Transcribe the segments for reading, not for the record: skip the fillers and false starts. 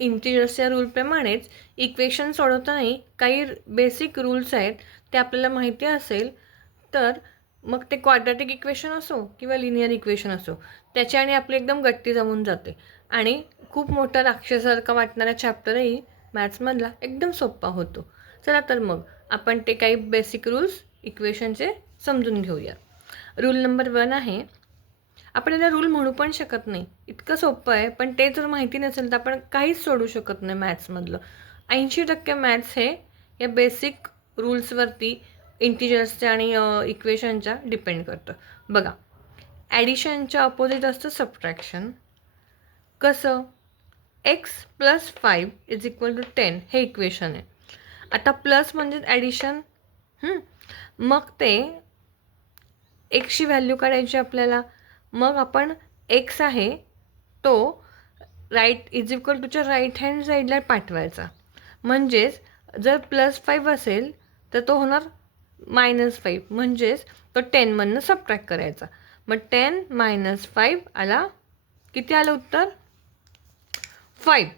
इंटिजर्सच्या रूलप्रमाणेच equation सोडवताना काही basic rules आहेत ते आपल्याला माहिती असेल तर मग ते क्वाड्रॅटिक इक्वेशन असो किंवा लिनियर इक्वेशन असो त्याच्याने आपली एकदम गट्टी जमून जाते आणि खूप मोठा राक्षसारखा वाटणारा चॅप्टरही मॅथ्समधला एकदम सोपा होतो. चला तर मग आपण ते काही बेसिक रूल्स इक्वेशनचे समजून घेऊया. रूल नंबर 1 आहे, आपण याला रूल म्हणू पण शकत नाही, इतकं सोपं आहे, पण ते जर माहिती नसेल तर आपण काहीच सोडू शकत नाही मॅथ्समधलं. 80% मॅथ्स हे या बेसिक रूल्सवरती इंटिजर्सच्या आणि इक्वेशनच्या डिपेंड करतं. बघा, ॲडिशनच्या अपोजिट असतं सबट्रॅक्शन. कसं? x+5 = 10 हे इक्वेशन आहे. आता प्लस म्हणजे ॲडिशन, मग ते एक्सची व्हॅल्यू काढायची आपल्याला. मग आपण एक्स आहे तो च्या राईट हँड साईडला पाठवायचा. म्हणजेच जर +5 असेल तर तो होणार -5, म्हणजेच तो 10मधनं सबट्रॅक्ट करायचा. मग 10 - 5 आला, किती आलं उत्तर? 5.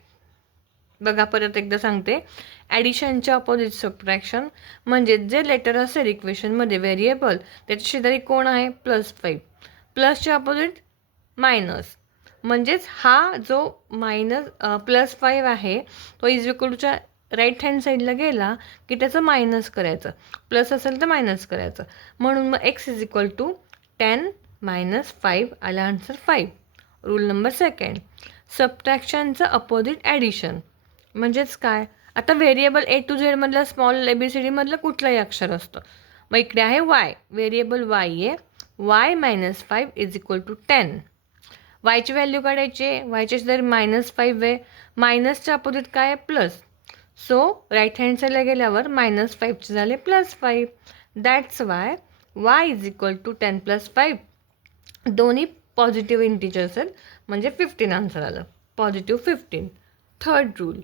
बघा परत एकदा सांगते, ॲडिशनच्या अपोजिट सबट्रॅक्शन म्हणजे जे लेटर असेल इक्वेशनमध्ये व्हेरिएबल त्याची शेजारी कोण आहे? +5. प्लसच्या अपोजिट मायनस, म्हणजेच हा जो +5 आहे तो च्या राईट हँड साईडला गेला की त्याचं मायनस करायचं, प्लस असेल तर मायनस करायचं. म्हणून मग x = 10 - 5 आला आन्सर 5. रूल नंबर 2, सबट्रॅक्शनचं अपोजिट ॲडिशन. म्हणजेच काय? आता व्हेरिएबल A to Z मधलं स्मॉल ABCD मधलं कुठलंही अक्षर असतं. मग इकडे आहे y, व्हेरिएबल y आहे. y - 5 = 10. वायची व्हॅल्यू काढायची, वायच्या जर -5 आहे, मायनसच्या अपोजिट काय आहे? प्लस. सो राईट हँड साईडला गेल्यावर -5चे झाले +5. That's why y = 10 + 5. दोन्ही पॉझिटिव्ह इंटिजर्स आहेत, म्हणजे 15 आन्सर आलं. Positive 15. Third rule,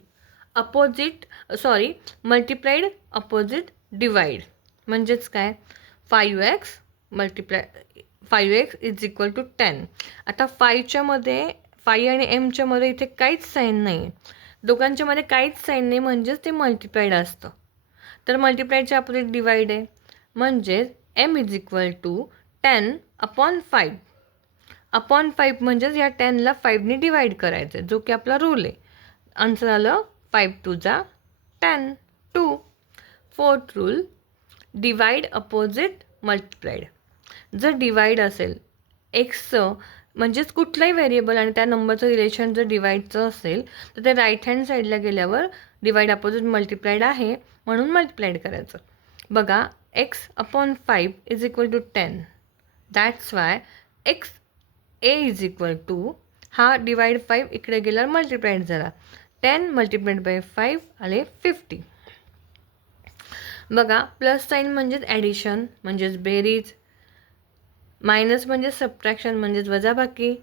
multiplied opposite divide. म्हणजेच काय? 5x = 10. आता 5च्या मध्ये 5 आणि mच्या मध्ये इथे काहीच साईन नाही, दोघांच्या मध्ये काहीच साईन नाही, म्हणजेच ते मल्टिप्लाइड असतं. तर मल्टिप्लाइडच्या अपोजिट डिवाइड आहे, म्हणजेच m = 10/5. अपॉन 5 म्हणजेच या 10ला 5ने डिवाइड करायचं आहे, जो की आपला रूल आहे. आन्सर आलं 5 × 2 = 10. 2. Fourth rule, divide opposite multiplied. जर डिवाइड असेल एक्सचं, म्हणजेच कुठलाही व्हेरिएबल आणि त्या नंबरचं रिलेशन जर डिवाइडचं असेल तर ते राईट हँड साईडला गेल्यावर डिवाइड अपोजिट मल्टिप्लाइड आहे म्हणून मल्टिप्लाइड करायचं. बघा, x/5 = 10. दॅट्स वाय a हा डिवाइड 5 इकडे गेल्यावर मल्टिप्लाइड झाला. 10 × 5 आले 50. बघा, प्लस साईन म्हणजेच ॲडिशन म्हणजेच बेरीज, मायनस म्हणजे सबट्रॅक्शन म्हणजेच वजाबाकी,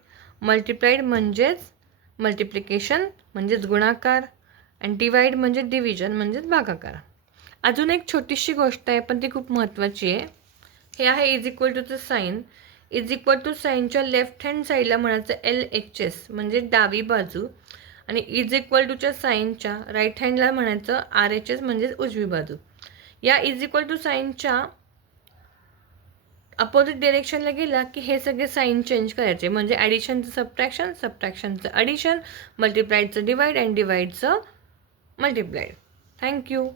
मल्टिप्लाइड म्हणजेच मल्टिप्लिकेशन म्हणजेच गुणाकार, आणि डिवाइड म्हणजे डिव्हिजन म्हणजेच भागाकार. अजून एक छोटीशी गोष्ट आहे पण ती खूप महत्त्वाची आहे. हे आहे =चं साईन. साईनच्या लेफ्ट हँड साईडला म्हणायचं LHS म्हणजे डावी बाजू, आणि च्या साईनच्या राईट हँडला म्हणायचं RHS म्हणजे उजवी बाजू. या साईनच्या अपोजिट डिरेक्शनला गेला की हे सगळे साईन चेंज करायचे, म्हणजे ॲडिशनचं सबट्रॅक्शन, सबट्रॅक्शनचं ॲडिशन, मल्टिप्लाइडचं डिवाइड आणि डिवाइडचं मल्टिप्लाइड. थँक्यू.